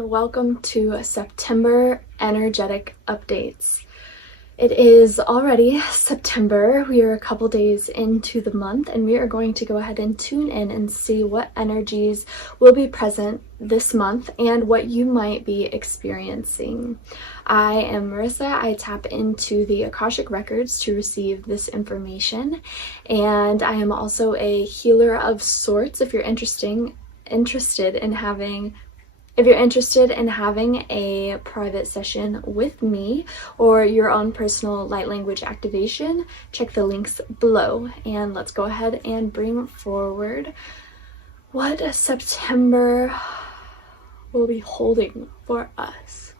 Welcome to September Energetic Updates. It is already September. We are a couple days into the month, and we are going to go ahead and tune in and see what energies will be present this month and what you might be experiencing. I am Marissa. I tap into the akashic records to receive this information, and I am also a healer of sorts. If you're interested in having a private session with me or your own personal light language activation, check the links below. And let's go ahead and bring forward what September will be holding for us.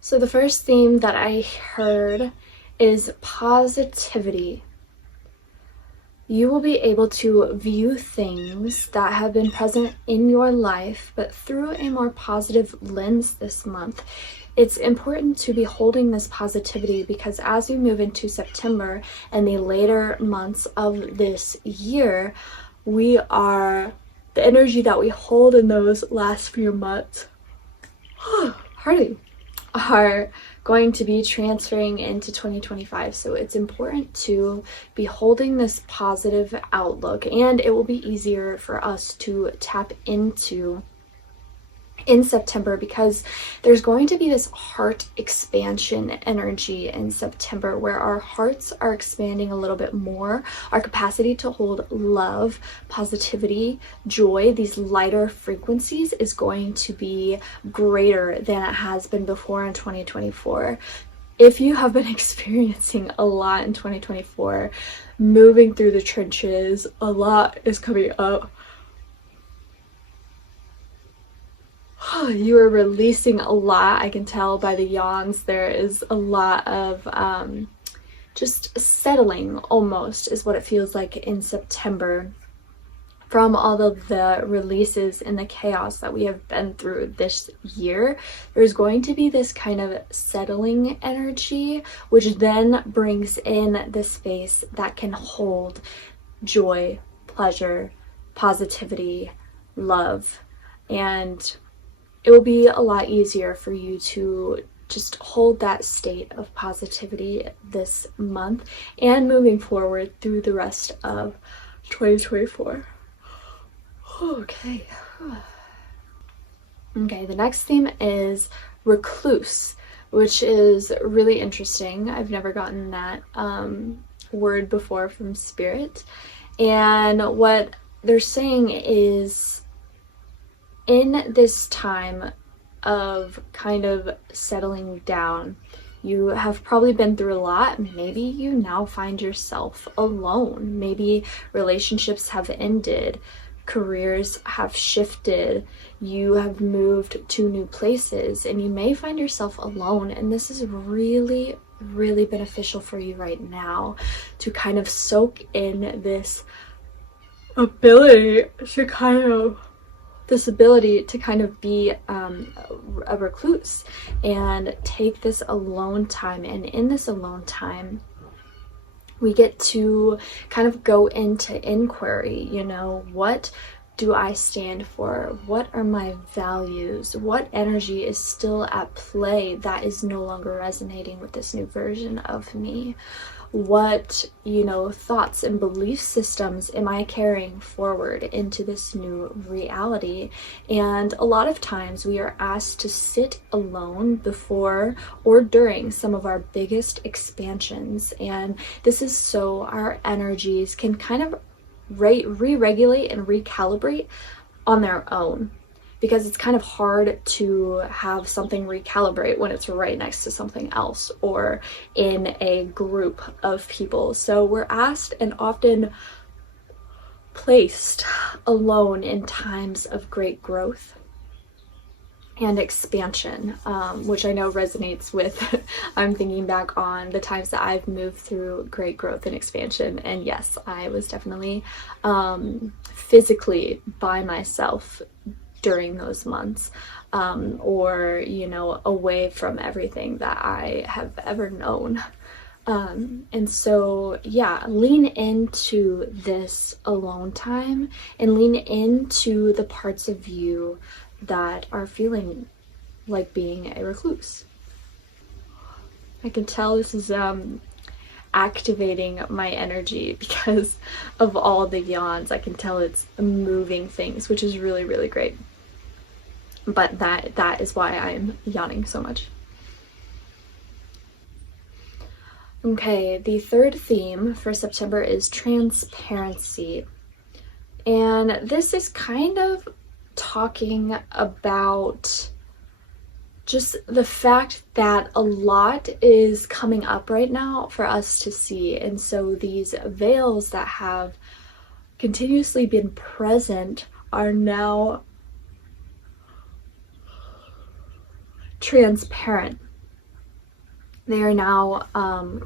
So the first theme that I heard is positivity. You will be able to view things that have been present in your life, but through a more positive lens this month. It's important to be holding this positivity because as you move into September and the later months of this year, the energy that we hold in those last few months are going to be transferring into 2025. So it's important to be holding this positive outlook, and it will be easier for us to tap into in September because there's going to be this heart expansion energy in September where our hearts are expanding a little bit more. Our capacity to hold love, positivity, joy, these lighter frequencies is going to be greater than it has been before in 2024. If you have been experiencing a lot in 2024, moving through the trenches, a lot is coming up. You are releasing a lot. I can tell by the yawns. There is a lot of just settling, almost is what it feels like in September from all of the releases and the chaos that we have been through this year. There's going to be this kind of settling energy, which then brings in the space that can hold joy, pleasure, positivity, love, and it will be a lot easier for you to just hold that state of positivity this month and moving forward through the rest of 2024. Okay, the next theme is recluse, which is really interesting. I've never gotten that word before from Spirit. And what they're saying is, in this time of kind of settling down, you have probably been through a lot. Maybe you now find yourself alone. Maybe relationships have ended, careers have shifted, you have moved to new places, and you may find yourself alone. And this is really, really beneficial for you right now to kind of soak in this ability to kind of be a recluse and take this alone time. And in this alone time, we get to kind of go into inquiry. What do I stand for? What are my values? What energy is still at play that is no longer resonating with this new version of me? What, thoughts and belief systems am I carrying forward into this new reality? And a lot of times we are asked to sit alone before or during some of our biggest expansions. And this is so our energies can kind of re-regulate and recalibrate on their own, because it's kind of hard to have something recalibrate when it's right next to something else or in a group of people. So we're asked and often placed alone in times of great growth and expansion, which I know resonates with I'm thinking back on the times that I've moved through great growth and expansion, and yes, I was definitely physically by myself during those months, or away from everything that I have ever known. And so, yeah, lean into this alone time and lean into the parts of you that are feeling like being a recluse. I can tell this is activating my energy because of all the yawns. I can tell it's moving things, which is really, really great. But that is why I'm yawning so much. Okay, the third theme for September is transparency. And this is kind of talking about just the fact that a lot is coming up right now for us to see. And so these veils that have continuously been present are now transparent. They are now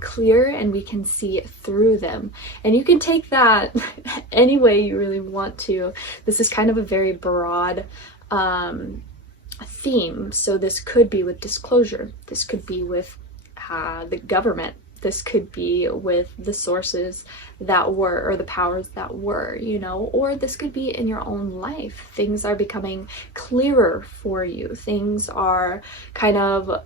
clear, and we can see through them. And you can take that any way you really want to. This is kind of a very broad theme. So this could be with disclosure. This could be with the government. This could be with the sources that were, or the powers that were, you know, or this could be in your own life. Things are becoming clearer for you. Things are kind of,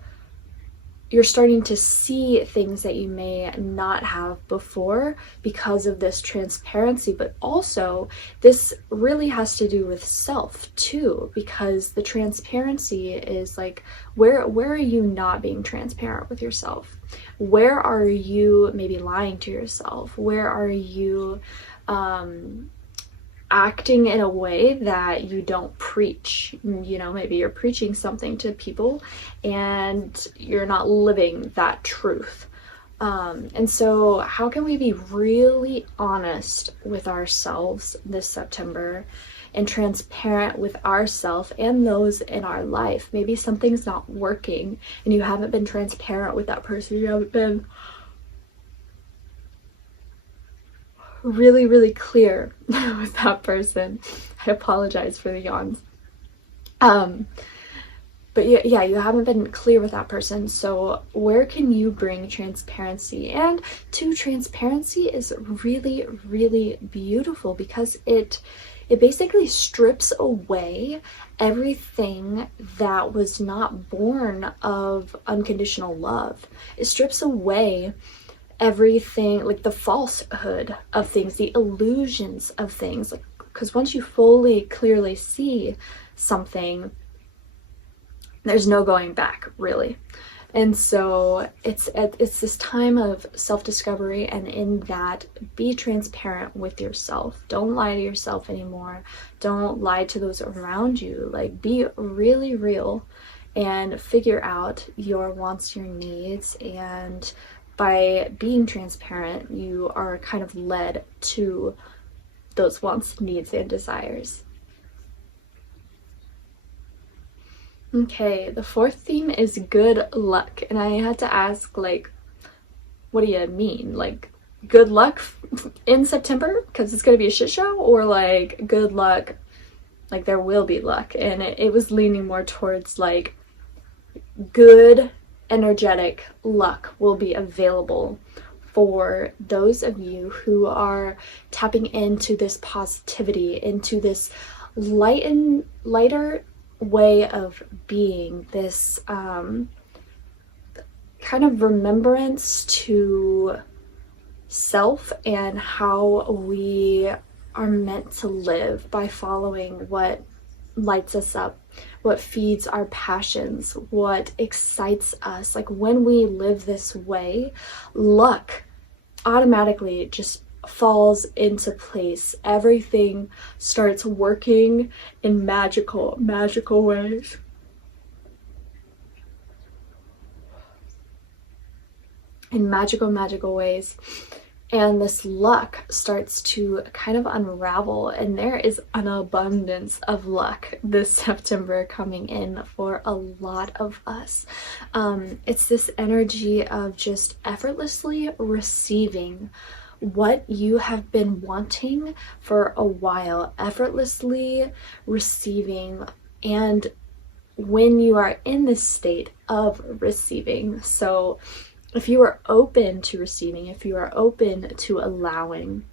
you're starting to see things that you may not have before because of this transparency. But also this really has to do with self too, because the transparency is like, where are you not being transparent with yourself? Where are you maybe lying to yourself? Where are you acting in a way that you don't preach? You know, maybe you're preaching something to people and you're not living that truth. And so how can we be really honest with ourselves this September and transparent with ourselves and those in our life? Maybe something's not working and you haven't been transparent with that person. You haven't been really, really clear with that person. I apologize for the yawns. But yeah, you haven't been clear with that person. So where can you bring transparency? And transparency is really, really beautiful because it basically strips away everything that was not born of unconditional love. It strips away everything, like the falsehood of things, the illusions of things, like, because once you fully clearly see something, there's no going back, really. And so it's this time of self-discovery, and in that, be transparent with yourself. Don't lie to yourself anymore. Don't lie to those around you. Like, be really real and figure out your wants, your needs, and by being transparent, you are kind of led to those wants, needs, and desires. Okay, the fourth theme is good luck. And I had to ask, like, what do you mean? Like, good luck in September because it's going to be a shit show? Or like, good luck, like there will be luck? And it was leaning more towards like, good energetic luck will be available for those of you who are tapping into this positivity, into this lighter way of being, this kind of remembrance to self and how we are meant to live by following what lights us up, what feeds our passions, what excites us. Like, when we live this way, luck automatically just falls into place. Everything starts working in magical ways. In magical ways. And this luck starts to kind of unravel, and there is an abundance of luck this September coming in for a lot of us. It's this energy of just effortlessly receiving what you have been wanting for a while, effortlessly receiving, and when you are in this state of receiving. So if you are open to receiving, if you are open to allowing,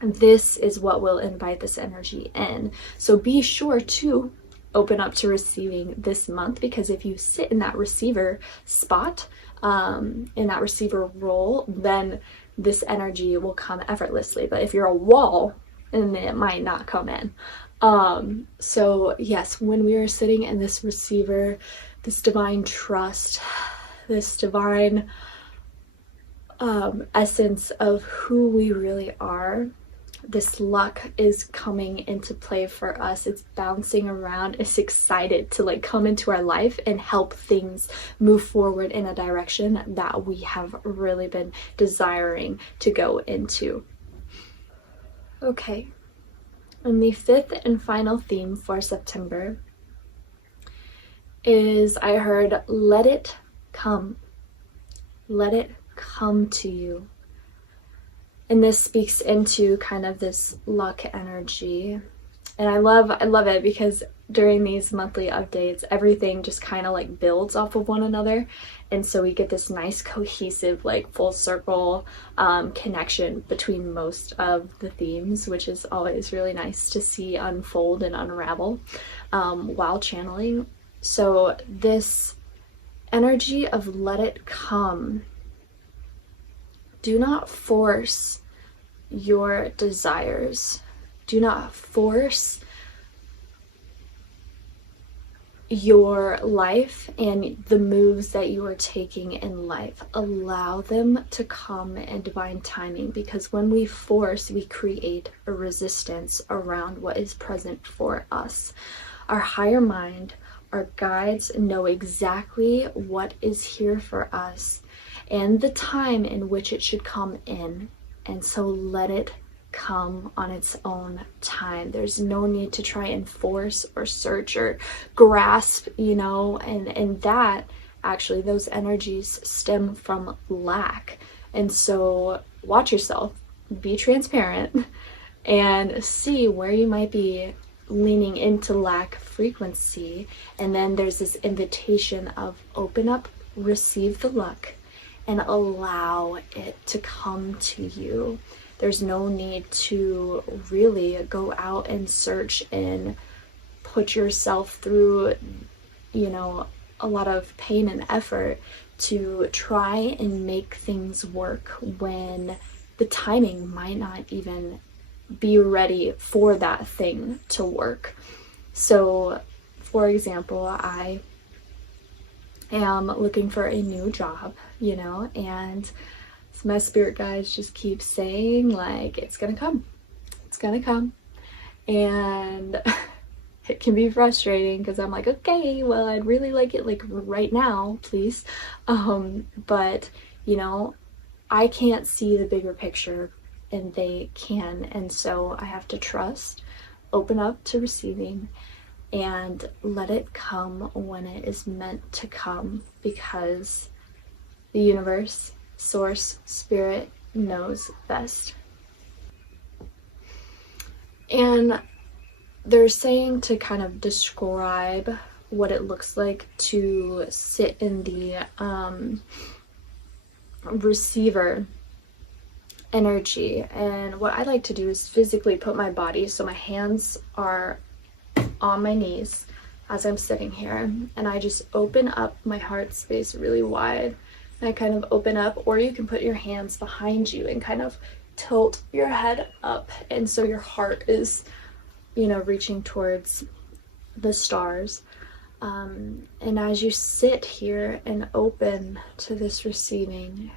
this is what will invite this energy in. So be sure to open up to receiving this month, because if you sit in that receiver spot, in that receiver role, then this energy will come effortlessly. But if you're a wall, then it might not come in. So yes, when we are sitting in this receiver, this divine trust, this divine essence of who we really are, this luck is coming into play for us. It's bouncing around. It's excited to like come into our life and help things move forward in a direction that we have really been desiring to go into. Okay, and the fifth and final theme for September is, I heard, let it come. Let it come to you. And this speaks into kind of this luck energy. And I love it because during these monthly updates, everything just kind of like builds off of one another. And so we get this nice cohesive, like full circle connection between most of the themes, which is always really nice to see unfold and unravel while channeling. So this energy of let it come. Do not force your desires. Do not force your life and the moves that you are taking in life. Allow them to come in divine timing, because when we force, we create a resistance around what is present for us. Our higher mind, our guides know exactly what is here for us and the time in which it should come in. And so let it come on its own time. There's no need to try and force or search or grasp, and that actually, those energies stem from lack. And so watch yourself, be transparent, and see where you might be leaning into lack frequency. And then there's this invitation of open up, receive the luck, and allow it to come to you. There's no need to really go out and search and put yourself through, a lot of pain and effort to try and make things work when the timing might not even be ready for that thing to work. So, for example, I am looking for a new job, and my spirit guides just keep saying, like, it's gonna come, and it can be frustrating because I'm like, okay, well, I'd really like it like right now, please, but I can't see the bigger picture and they can, and so I have to trust, open up to receiving, and let it come when it is meant to come, because the universe, source, spirit knows best. And they're saying to kind of describe what it looks like to sit in the receiver energy. And what I like to do is physically put my body, so my hands are on my knees as I'm sitting here, and I just open up my heart space really wide, and I kind of open up, or you can put your hands behind you and kind of tilt your head up, and so your heart is reaching towards the stars, and as you sit here and open to this receiving,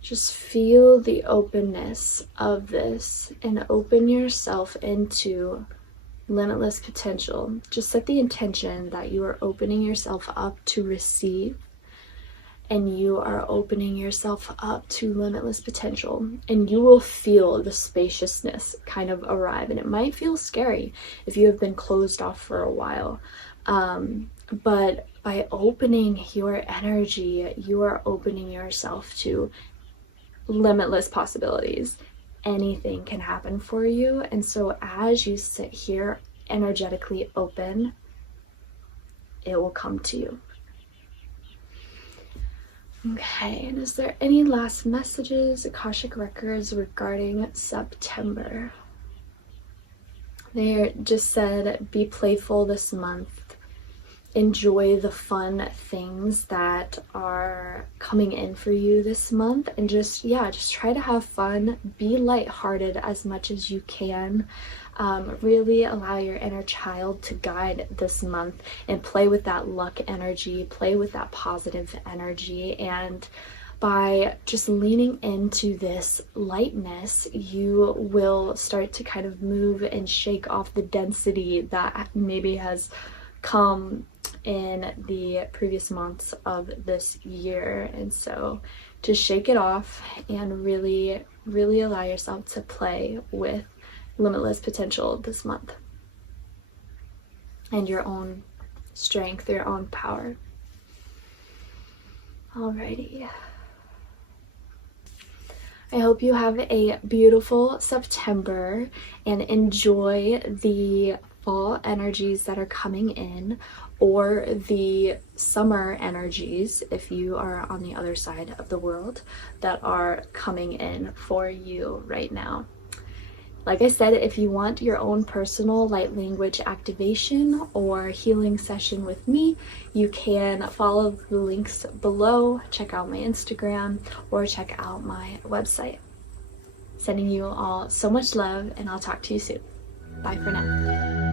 just feel the openness of this and open yourself into limitless potential. Just set the intention that you are opening yourself up to receive, and you are opening yourself up to limitless potential, and you will feel the spaciousness kind of arrive. And it might feel scary if you have been closed off for a while, but by opening your energy, you are opening yourself to limitless possibilities. Anything can happen for you. And so as you sit here energetically open, it will come to you. Okay, and is there any last messages, Akashic Records, regarding September? They just said, be playful this month. Enjoy the fun things that are coming in for you this month, and just try to have fun. Be lighthearted as much as you can. Really allow your inner child to guide this month and play with that luck energy, play with that positive energy. And by just leaning into this lightness, you will start to kind of move and shake off the density that maybe has come in the previous months of this year. And so just shake it off and really allow yourself to play with limitless potential this month and your own strength, your own power. Alrighty. I hope you have a beautiful September and enjoy the fall energies that are coming in, or the summer energies if you are on the other side of the world, that are coming in for you right now. Like I said, if you want your own personal light language activation or healing session with me, you can follow the links below, check out my Instagram, or check out my website. Sending you all so much love, and I'll talk to you soon. Bye for now.